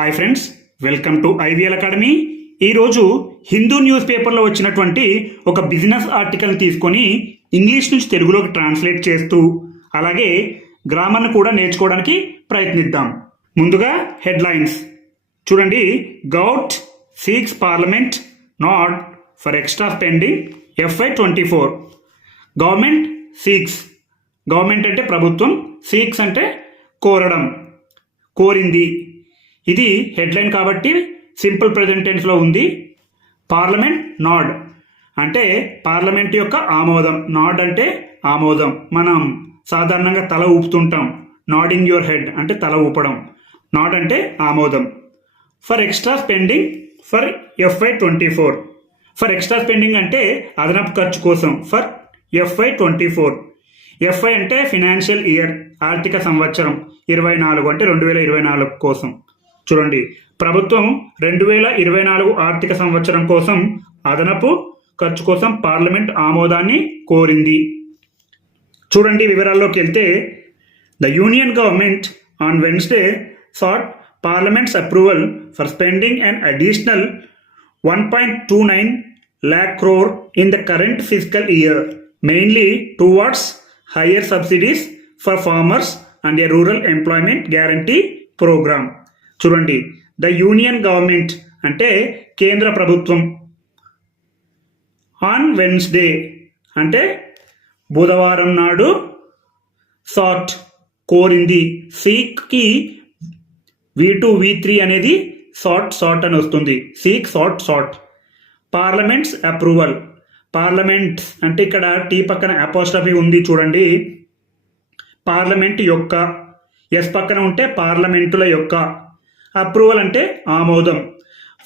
Hi friends, welcome to IVL academy. ఈరోజు Hindu news పేపర్లో వచ్చినటువంటి ఒక బిజినెస్ ఆర్టికల్ తీసుకొని ఇంగ్లీష్ నుంచి తెలుగులోకి ట్రాన్స్లేట్ చేస్తూ అలాగే గ్రామర్ను కూడా నేర్చుకోవడానికి ప్రయత్నిద్దాం. ముందుగా హెడ్లైన్స్ చూడండి. Govt seeks parliament nod for extra spending FY24. Government seeks, government అంటే ప్రభుత్వం, సీక్స్ అంటే కోరడం, కోరింది. ఇది హెడ్లైన్ కాబట్టి సింపుల్ ప్రెజెంట్ టెన్స్లో ఉంది. పార్లమెంట్ నాడ్ అంటే పార్లమెంట్ యొక్క ఆమోదం. నాడ్ అంటే ఆమోదం. మనం సాధారణంగా తల ఊపుతుంటాం. నాడింగ్ యువర్ హెడ్ అంటే తల ఊపడం. నాడ్ అంటే ఆమోదం. For extra spending for FY24. For extra spending అంటే అదనపు ఖర్చు కోసం. For FY24. FY అంటే ఫినాన్షియల్ ఇయర్, ఆర్థిక సంవత్సరం 24 అంటే 2024 కోసం. చూడండి, ప్రభుత్వం 2024 ఆర్థిక సంవత్సరం కోసం అదనపు ఖర్చు కోసం పార్లమెంట్ ఆమోదాన్ని కోరింది. చూడండి, వివరాల్లోకి వెళ్తే the union government on Wednesday sought Parliament's approval for spending an additional 1.29 lakh crore in the current fiscal year, mainly towards higher subsidies for farmers and a rural employment guarantee program. చూడండి, the union government అంటే కేంద్ర ప్రభుత్వం, on Wednesday అంటే బుధవారం నాడు, సాట్ కోరింది. సీక్కి V2 V3 అనేది సాట్ అని వస్తుంది. సీక్ సాట్. పార్లమెంట్స్ అప్రూవల్, పార్లమెంట్ అంటే ఇక్కడ టీ పక్కన అపోస్ట్రఫీ ఉంది చూడండి. పార్లమెంట్ యొక్క, ఎస్ పక్కన ఉంటే పార్లమెంటుల యొక్క. అప్రూవల్ అంటే ఆమోదం.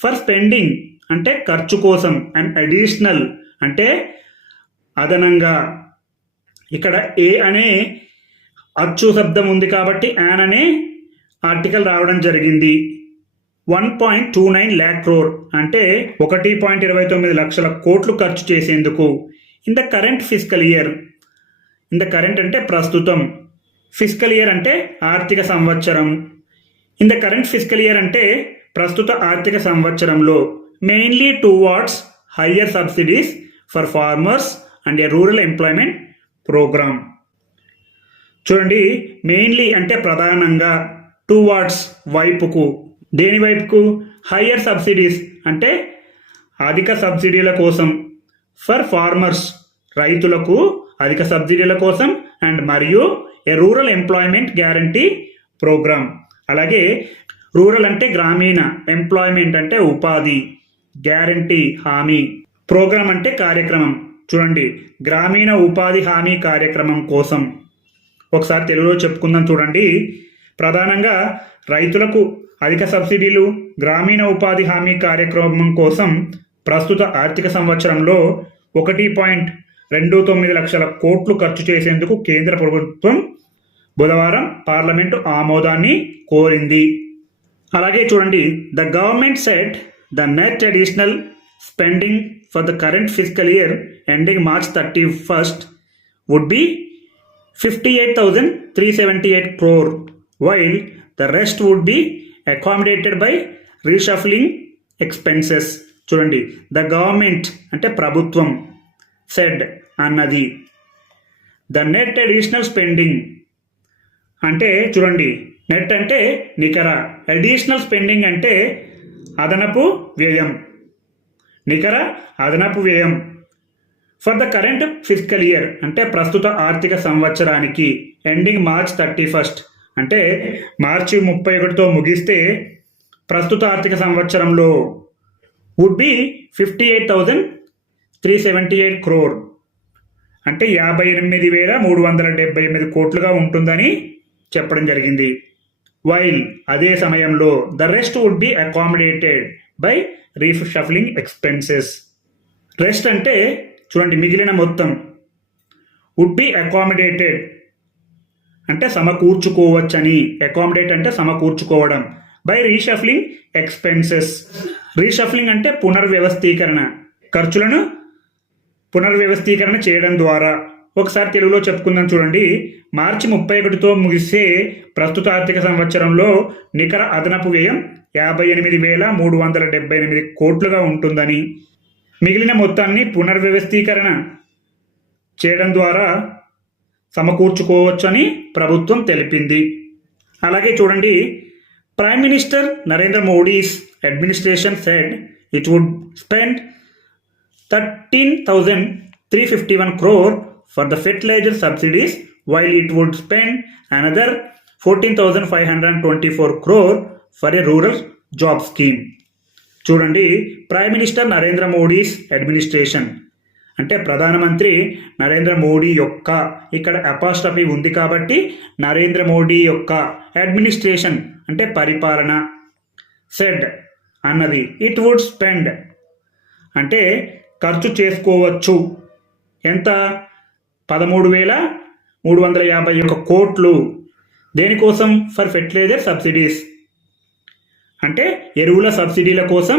ఫర్ స్పెండింగ్ అంటే ఖర్చు కోసం. అండ్ అడిషనల్ అంటే అదనంగా. ఇక్కడ ఏ అనే అచ్చు శబ్దం ఉంది కాబట్టి యాన్ అనే ఆర్టికల్ రావడం జరిగింది. 1.29 lakh crore అంటే 1.29 లక్షల కోట్లు ఖర్చు చేసేందుకు. In the current physical year. In the current అంటే ప్రస్తుతం, ఫిజికల్ ఇయర్ అంటే ఆర్థిక సంవత్సరం. In the current physical year అంటే ప్రస్తుత ఆర్థిక సంవత్సరంలో. Mainly towards higher subsidies for farmers and a rural employment programme. చూడండి, మెయిన్లీ అంటే ప్రధానంగా, టువార్డ్స్ వైపుకు. దేని వైపుకు? హయ్యర్ సబ్సిడీస్ అంటే అధిక సబ్సిడీల కోసం. ఫర్ ఫార్మర్స్ రైతులకు అధిక సబ్సిడీల కోసం. అండ్ మరియు a rural employment guarantee programme. అలాగే రూరల్ అంటే గ్రామీణ, ఎంప్లాయ్మెంట్ అంటే ఉపాధి, గ్యారంటీ హామీ, ప్రోగ్రామ్ అంటే కార్యక్రమం. చూడండి, గ్రామీణ ఉపాధి హామీ కార్యక్రమం కోసం. ఒకసారి తెలుగులో చెప్పుకుందాం చూడండి. ప్రధానంగా రైతులకు అధిక సబ్సిడీలు, గ్రామీణ ఉపాధి హామీ కార్యక్రమం కోసం ప్రస్తుత ఆర్థిక సంవత్సరంలో 1.29 లక్షల కోట్లు ఖర్చు చేసేందుకు కేంద్ర ప్రభుత్వం బుధవారం పార్లమెంటు ఆమోదాన్ని కోరింది. అలాగే చూడండి, the government said the net additional spending for the current physical year ending March 31st would be 58,378 crore, while the rest would be accommodated by reshuffling expenses. చూడండి, ద గవర్నమెంట్ అంటే ప్రభుత్వం, సెడ్ అన్నది. The net additional spending అంటే చూడండి, net అంటే నికర, additional spending అంటే అదనపు వ్యయం, నికర అదనపు వ్యయం. For the current physical year అంటే ప్రస్తుత ఆర్థిక సంవత్సరానికి. ఎండింగ్ March 31st అంటే మార్చి 31తో ముగిస్తే ప్రస్తుత ఆర్థిక సంవత్సరంలో. వుడ్ బి 58,378 crore అంటే 58,378 కోట్లుగా ఉంటుందని చెప్పడం జరిగింది. వైల్ అదే సమయంలో the rest would be accommodated by reshuffling expenses. Rest అంటే చూడండి, మిగిలిన మొత్తం. వుడ్ బి అకామిడేటెడ్ అంటే సమకూర్చుకోవచ్చని. అకామిడేట్ అంటే సమకూర్చుకోవడం. By reshuffling expenses. రీషఫ్లింగ్ అంటే పునర్వ్యవస్థీకరణ, ఖర్చులను పునర్వ్యవస్థీకరణ చేయడం ద్వారా. ఒకసారి తెలుగులో చెప్పుకుందాం చూడండి. మార్చి 31తో ముగిసే ప్రస్తుత ఆర్థిక సంవత్సరంలో నికర అదనపు వ్యయం 58,378 కోట్లుగా ఉంటుందని, మిగిలిన మొత్తాన్ని పునర్వ్యవస్థీకరణ చేయడం ద్వారా సమకూర్చుకోవచ్చని ప్రభుత్వం తెలిపింది. అలాగే చూడండి, prime minister Narendra Modi's administration said it would spend 13,351 crore for the fertilizer subsidies, while it would spend another 14,524 crore for a rural job scheme. చూడండి, prime minister Narendra Modi's administration అంటే ప్రధానమంత్రి నరేంద్ర మోడీ యొక్క, ఇక్కడ అపాస్ట్రఫీ ఉంది కాబట్టి నరేంద్ర మోడీ యొక్క అడ్మినిస్ట్రేషన్ అంటే పరిపాలన, సెడ్ అన్నది, ఇట్ వుడ్ స్పెండ్ అంటే ఖర్చు చేసుకోవచ్చు, ఎంత 13,351 కోట్లు. దేనికోసం? ఫర్ ఫెర్టిలైజర్ సబ్సిడీస్ అంటే ఎరువుల సబ్సిడీల కోసం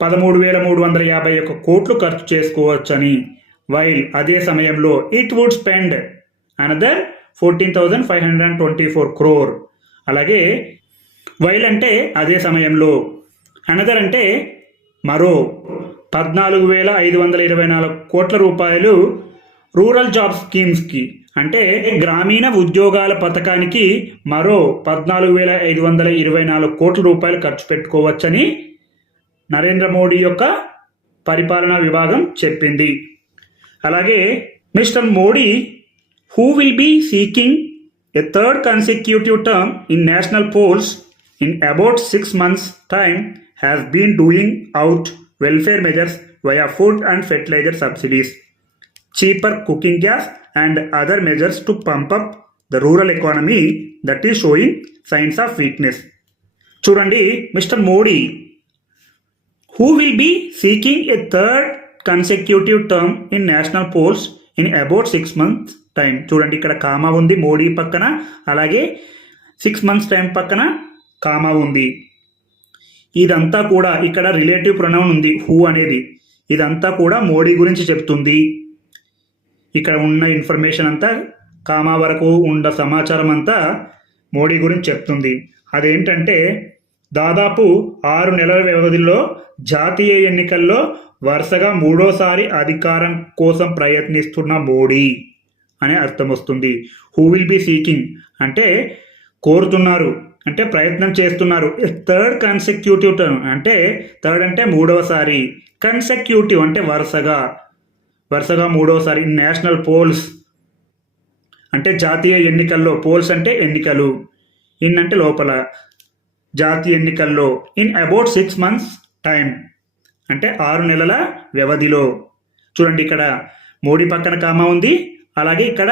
13,351 కోట్లు ఖర్చు చేసుకోవచ్చని. వైల్ అదే సమయంలో it would spend another 14,524 crore. అలాగే వైల్ అంటే అదే సమయంలో, అనదర్ అంటే మరో 14,524 కోట్ల రూపాయలు రూరల్ జాబ్ స్కీమ్స్కి అంటే గ్రామీణ ఉద్యోగాల పథకానికి మరో 14,524 కోట్ల రూపాయలు ఖర్చు పెట్టుకోవచ్చని నరేంద్ర మోడీ యొక్క పరిపాలనా విభాగం చెప్పింది. అలాగే mister Modi who will be seeking a third consecutive term in national polls in about 6 months time has been doing out welfare measures via food and fertilizer subsidies, cheaper cooking gas and other measures to pump up the rural economy that is showing signs of weakness. చూడండి, mister Modi who will be seeking a third consecutive term in national polls in about 6 months time. చూడండి, ఇక్కడ comma ఉంది మోడీ పక్కన, అలాగే 6 months time పక్కన comma ఉంది. ఇదంతా కూడా ఇక్కడ రిలేటివ్ ప్రొనౌన్ ఉంది హూ అనేది, ఇదంతా కూడా మోడీ గురించి చెప్తుంది. ఇక్కడ ఉన్న ఇన్ఫర్మేషన్ అంతా, కామా వరకు ఉన్న సమాచారం అంతా మోడీ గురించి చెప్తుంది. అదేంటంటే దాదాపు 6 నెలల వ్యవధిలో జాతీయ ఎన్నికల్లో వరుసగా 3వసారి అధికారం కోసం ప్రయత్నిస్తున్న మోడీ అనే అర్థం వస్తుంది. హూ విల్ బి సీకింగ్ అంటే కోరుతున్నారు, అంటే ప్రయత్నం చేస్తున్నారు. థర్డ్ కన్సెక్యూటివ్ టర్మ్ అంటే థర్డ్ అంటే 3వసారి, కన్సెక్యూటివ్ అంటే వరుసగా 3వసారి. నేషనల్ పోల్స్ అంటే జాతీయ ఎన్నికల్లో, పోల్స్ అంటే ఎన్నికలు, ఇన్ అంటే లోపల, జాతీయ ఎన్నికల్లో. ఇన్ అబౌట్ 6 months టైం అంటే 6 నెలల వ్యవధిలో. చూడండి, ఇక్కడ మోడీ పక్కన కామా ఉంది, అలాగే ఇక్కడ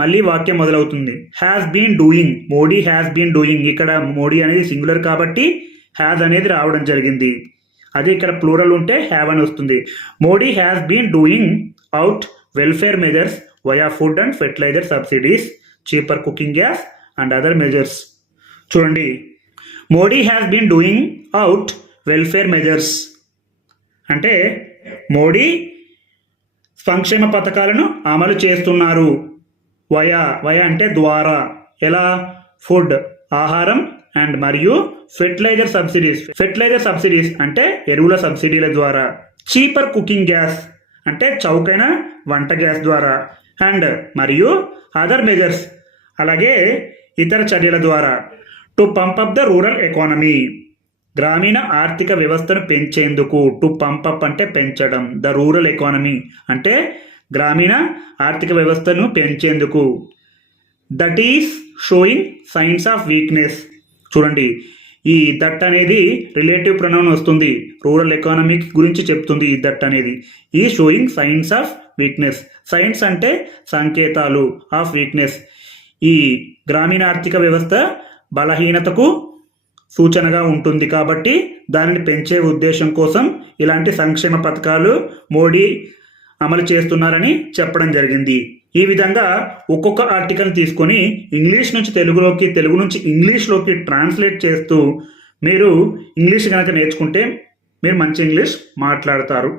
మళ్ళీ వాక్యం మొదలవుతుంది. Has been doing, Modi has been doing. ఇక్కడ మోడీ అనేది సింగులర్ కాబట్టి హ్యాస్ అనేది రావడం జరిగింది. అదే ఇక్కడ ప్లూరల్ ఉంటే హ్యావ్ అని వస్తుంది. Modi has been doing out welfare measures via food and fertilizer subsidies, cheaper cooking gas and other measures. చూడండి, Modi has been doing out welfare measures అంటే మోడీ సంక్షేమ పథకాలను అమలు చేస్తున్నారు. వయా అంటే ద్వారా, ఎలా? ఫుడ్ ఆహారం, అండ్ మరియు ఫెర్టిలైజర్ సబ్సిడీస్ అంటే ఎరువుల సబ్సిడీల ద్వారా, చీపర్ కుకింగ్ గ్యాస్ అంటే చౌకైన వంట గ్యాస్ ద్వారా, అండ్ మరియు అదర్ మెజర్స్ అలాగే ఇతర చర్యల ద్వారా, to pump up the rural economy గ్రామీణ ఆర్థిక వ్యవస్థను పెంచేందుకు. టు పంప్ అప్ అంటే పెంచడం, ద రూరల్ ఎకానమీ అంటే గ్రామీణ ఆర్థిక వ్యవస్థను పెంచేందుకు. That is showing signs of weakness. చూడండి, ఈ దట్ అనేది రిలేటివ్ ప్రొనౌన్ వస్తుంది, రూరల్ ఎకానమీ గురించి చెప్తుంది ఈ దట్ అనేది. ఈ showing signs of weakness, signs అంటే సంకేతాలు, ఆఫ్ వీక్నెస్ ఈ గ్రామీణ ఆర్థిక వ్యవస్థ బలహీనతకు సూచనగా ఉంటుంది కాబట్టి దానిని పెంచే ఉద్దేశం కోసం ఇలాంటి సంక్షేమ పథకాలు మోడీ అమలు చేస్తున్నారని చెప్పడం జరిగింది. ఈ విధంగా ఒక్కొక్క ఆర్టికల్ తీసుకొని ఇంగ్లీష్ నుంచి తెలుగులోకి, తెలుగు నుంచి ఇంగ్లీష్లోకి ట్రాన్స్లేట్ చేస్తూ మీరు ఇంగ్లీష్ కనుక నేర్చుకుంటే మీరు మంచి ఇంగ్లీష్ మాట్లాడతారు.